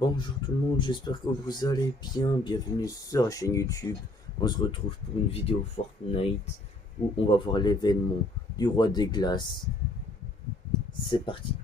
Bonjour tout le monde, j'espère que vous allez bien. Bienvenue sur la chaîne YouTube. On se retrouve pour une vidéo Fortnite où on va voir l'événement du roi des glaces. C'est parti.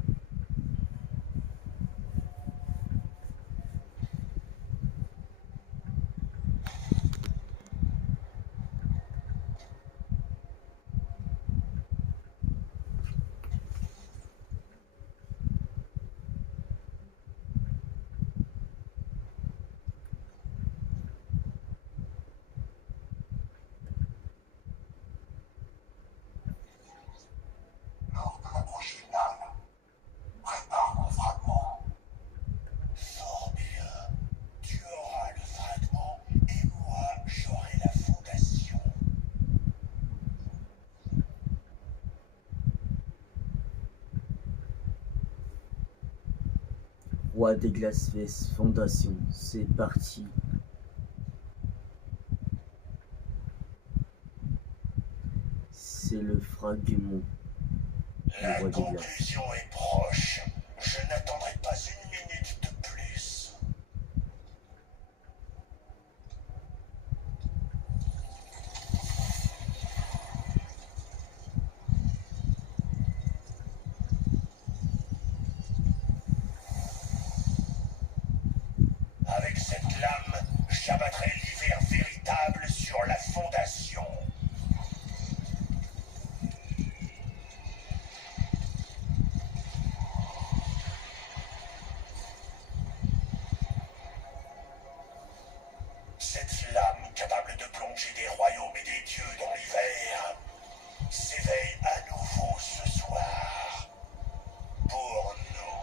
Lors de l'approche finale, prépare mon fragment. Fort bien. Tu auras le fragment et moi j'aurai la fondation. Roi des glaces vs Fondation. C'est parti. C'est le fragment du La roi des glaces. conclusion est proche. Je n'attendrai pas une minute de plus. Avec cette lame, j'abattrai l'hiver véritable sur la fondation. Cette lame capable de plonger des royaumes et des dieux dans l'hiver s'éveille à nouveau ce soir. Pour nous.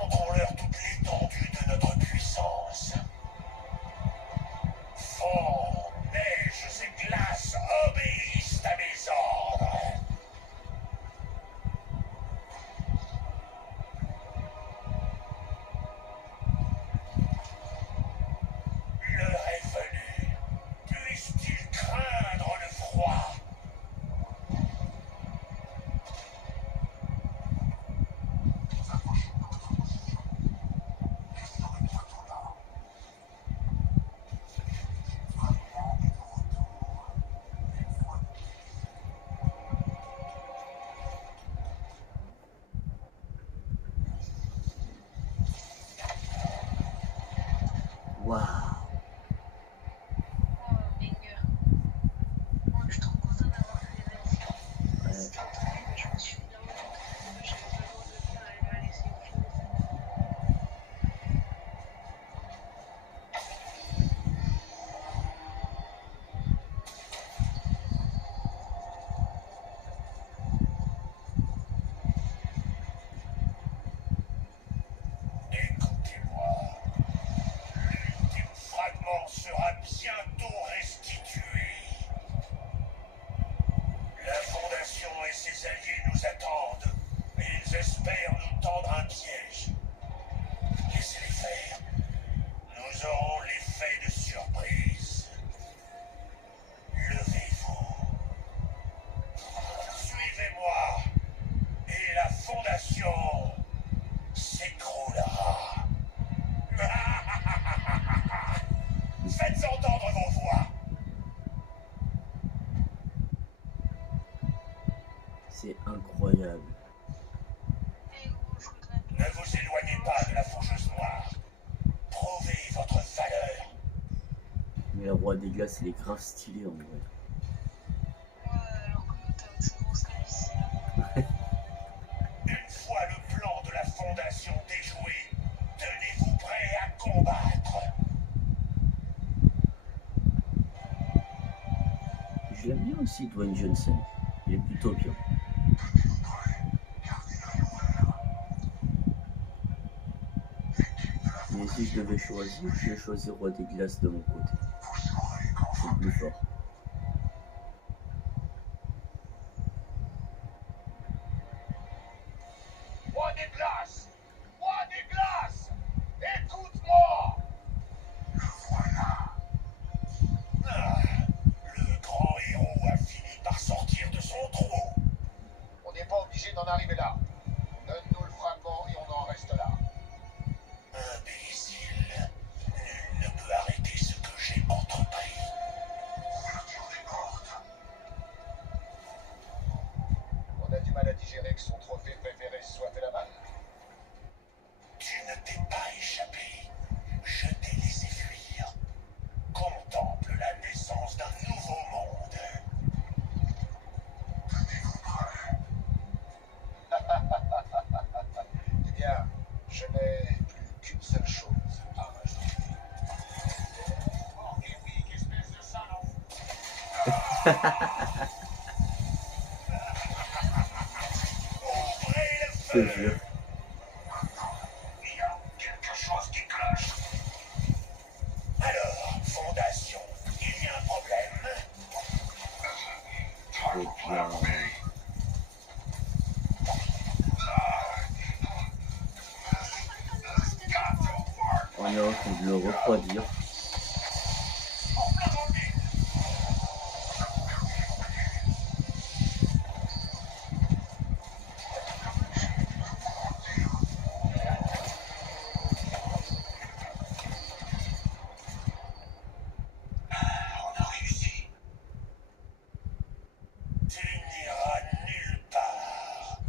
Montrons-leur toute l'étendue de notre puissance. Vent, neiges et glaces obéissent à mes ordres. L'heure est venue. Puissent-ils craindre le froid? Waouh. Banger. Moi, je suis trop content d'avoir fait l'évasion. Ouais. C'était un truc que je me suis vraiment content. J'avais pas le droit de le faire, elle m'a laissé finir ça. Écoutez-moi. L'ultime fragment sera bientôt restitué. La Fondation et ses alliés nous attendent. Et ils espèrent nous tendre un piège. Laissez-les faire. Nous aurons l'effet de surprise. Levez-vous. Suivez-moi. Et la Fondation s'écroulera. Faites entendre vos voix. C'est incroyable. Et gros, je voudrais Ne vous éloignez pas de la fourcheuse noire. Prouvez votre valeur. Mais le roi des glaces, il est grave stylé en vrai. Ouais, alors comment t'as aussi grosse qualifié? Une fois le plan de la Fondation déjoué, tenez-vous prêts à combattre. Je l'aime bien aussi, Dwayne Johnson. Il est plutôt bien. Mais si je devais choisir, je vais choisir Roi des glaces de mon côté. C'est le plus fort. Roi des glaces! Roi des glaces! Écoute-moi! Le voilà. Ah, le grand héros en arriver là. Donne-nous le fragment et on en reste là. Imbécile. Nul ne peut arrêter ce que j'ai entrepris. Ouverture des portes. On a du mal à digérer que son trophée préféré soit fait la malle. Tu ne t'es pas échappé. Je t'ai laissé fuir. Contemple la naissance d'un nouveau monde. Tenez-vous prêts. Eh bien, je n'ai plus qu'une seule chose à rajouter. Oh, et oui, espèce de salaud. Ouvrez le Je feu. te jure. Il y a quelque chose qui cloche. Alors, Fondation, il y a un problème. Trop bien. On est en train de le refroidir. On a réussi. Tu n'iras nulle part.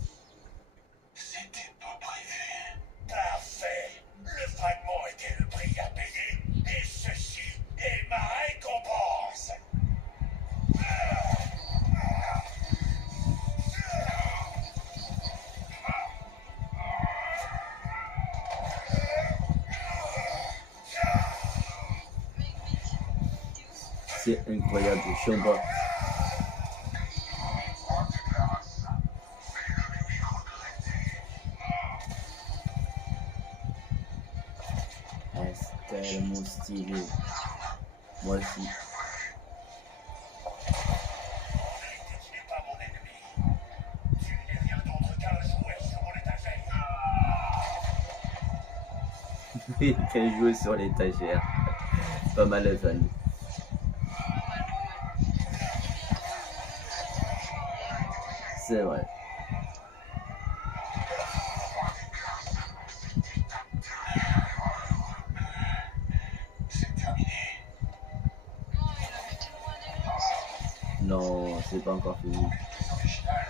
C'était pas prévu. Parfait. Le fragment était le prix à payer. Et ceci est ma récompense. C'est incroyable, je suis en bas. C'est tellement stylé. Moi aussi. En vérité, tu n'es pas mon ennemi. Tu n'es rien d'autre qu'un jouet sur mon étagère. Qu'elle joue sur l'étagère. Pas mal à fan. C'est vrai. C'est terminé. Non, c'est pas encore fini. C'est original.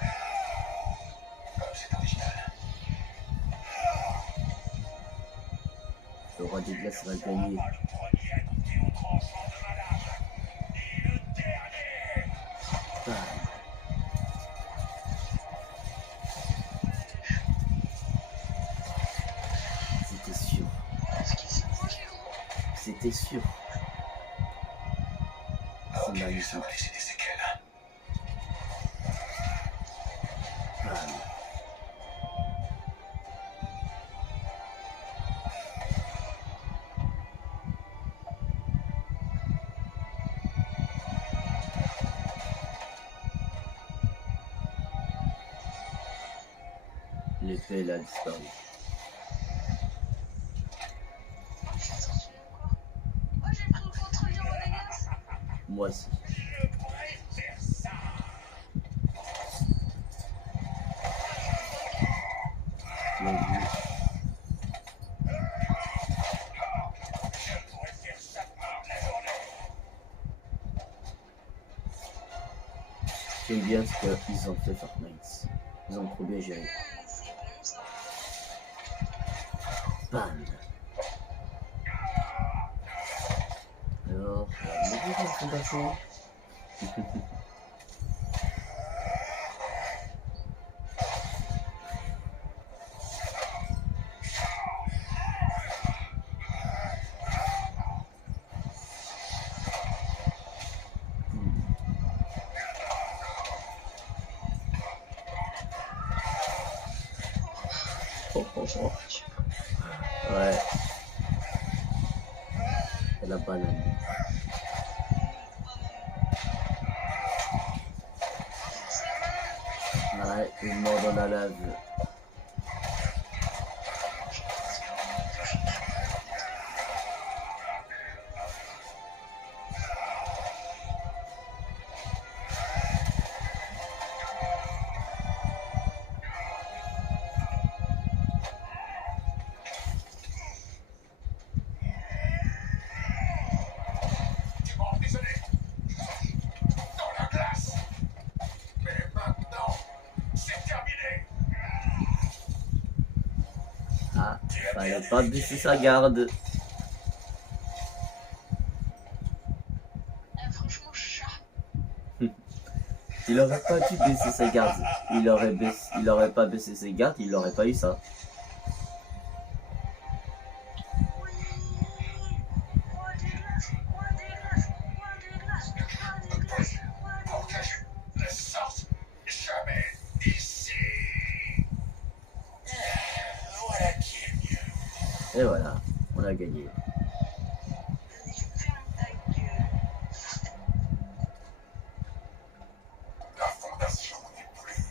C'est original. Le roi des glaces va gagner. Pas le premier à goûter au tranchant de ma lame. Ni le dernier. Bam. C'était sûr. C'était sûr. C'est Ok, magnifique. ça va laisser des séquelles. Bam. L'effet, elle a disparu. Oh, j'ai pris le contrôle du roi des glaces. Moi aussi. Je préfère ça. Bien vu. Je pourrais faire ça toute la journée. J'aime bien ce qu'ils ont fait Fortnite. Ils ont trop bien géré. C'est bon ça. Bam. Alors, on va mettre la fondation. Oh, oh, oh. Ouais. Et la banane. Ouais, il mord dans la lave. Fallait pas baisser sa garde. Franchement, chat. Il aurait pas dû baisser sa garde. Il aurait pas baissé ses gardes, il aurait pas eu ça. Oui. Roi des glaces, roi des glaces, roi des glaces, roi des glaces, roi des Pour que glaces. je ne sorte jamais ici. Voilà qui est mieux. Et voilà, on a gagné. Vas-y, ferme ta gueule. La fondation n'est plus.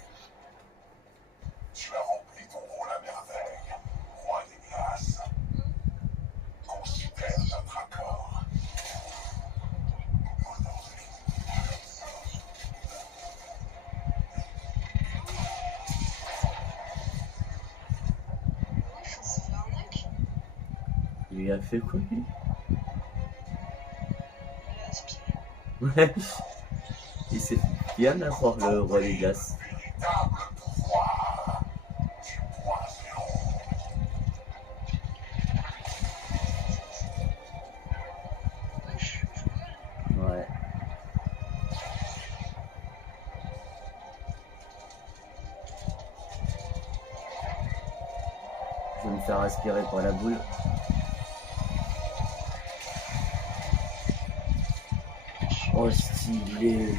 Tu as rempli ton rôle à merveille, roi des glaces. Considère notre accord. Wesh, on s'est fait arnaque. Il lui a fait quoi lui? Il a aspiré. Ouais. Il s'est bien avoir le roi des glaces. Véritable pouvoir du poison. Wesh, je gueule. Ouais. Je vais me faire aspirer par la boule. Oh stylé.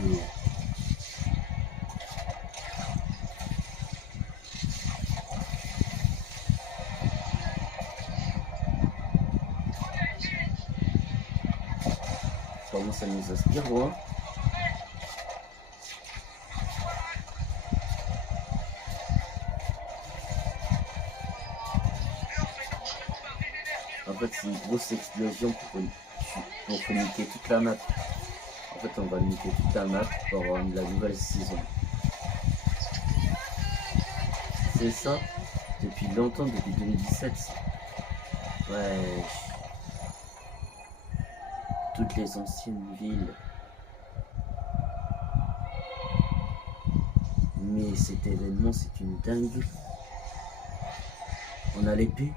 Comment ça nous aspire, moi? En fait, c'est une grosse explosion pour niquer toute la map. En fait, on va niquer toute la map pour la nouvelle saison. C'est ça? Depuis longtemps, depuis 2017. Ouais. Toutes les anciennes villes. Mais cet événement, c'est une dinguerie. On a l'épée.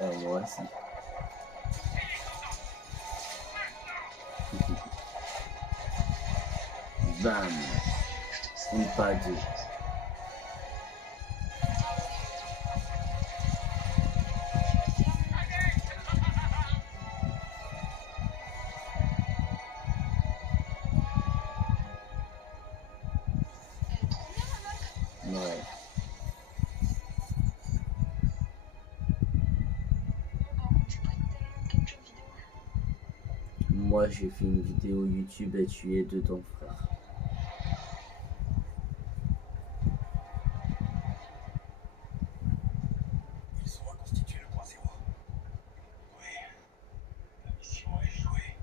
Moi aussi. Bam. Ou pas deux. Ouais. Moi, j'ai fait une vidéo YouTube et tu es dedans, frère. Ils ont reconstitué le point zéro. Oui, la mission a échoué.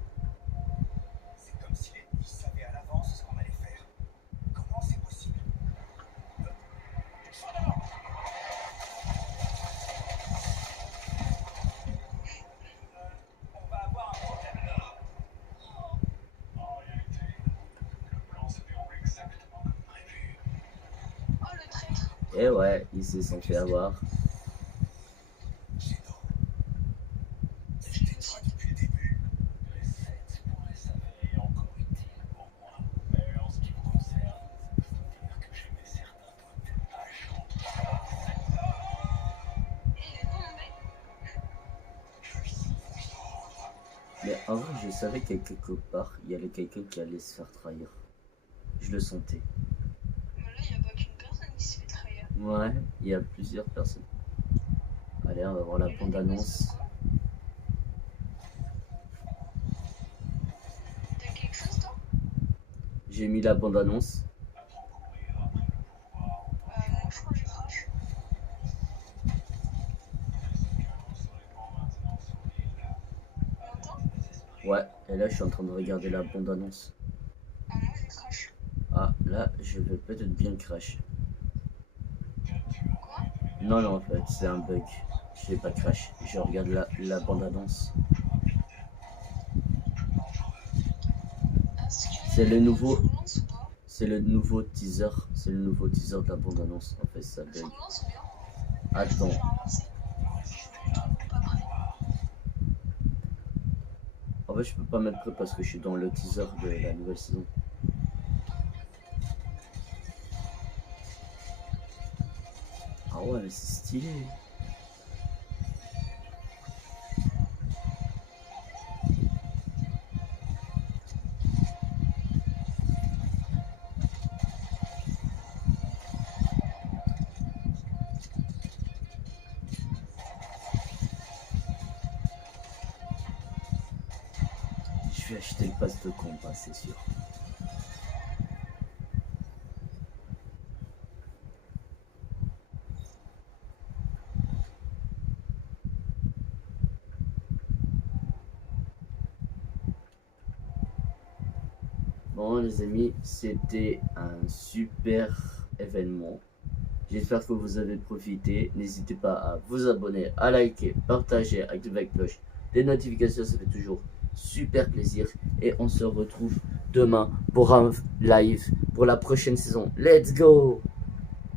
C'est comme si l'ennemi savait à l'avance ce qu'on allait faire. Comment c'est possible? Sodor! On va avoir un problème là. En réalité, le plan se déroule exactement comme prévu. Oh, le traître. Et ouais, ils se sont fait avoir. Géno. Je t'ai dit depuis le début. Les 7 pourraient s'avérer encore utiles pour moi. Mais en ce qui me concerne, il faut dire que j'ai mis certains doutes à jour. Il est tombé. Je suis vos ordres. Mais en vrai, je savais qu'à quelque part, il y avait quelqu'un qui allait se faire trahir. Je le sentais. Mais là, il n'y a pas qu'une personne qui se fait trahir. Ouais, il y a plusieurs personnes. Allez, on va voir la bande-annonce. T'as quelque chose, toi? J'ai mis la bande-annonce. Moi, je crois que j'ai crash. On entend? Ouais, et là, je suis en train de regarder la bande-annonce. Ah, moi, j'ai crash. Ah, là, je vais peut-être bien crash. Quoi? Non, non, en fait, c'est un bug. Je vais pas crash. Je regarde la bande-annonce. Est-ce que C'est le nouveau. je lance ou pas? C'est le nouveau teaser. C'est le nouveau teaser de la bande-annonce. En fait, ça Le bug. fondement, c'est bien. Attends. Je vais avancer. Pas prêt. En fait, je peux pas mettre prêt parce que je suis dans le teaser de la nouvelle saison. Ah ouais, mais c'est stylé. Je vais acheter le pass de combat, c'est sûr. Bon les amis, c'était un super événement. J'espère que vous avez profité. N'hésitez pas à vous abonner, à liker, partager, activer la cloche des notifications, ça fait toujours super plaisir. Et on se retrouve demain pour un live pour la prochaine saison. Let's go!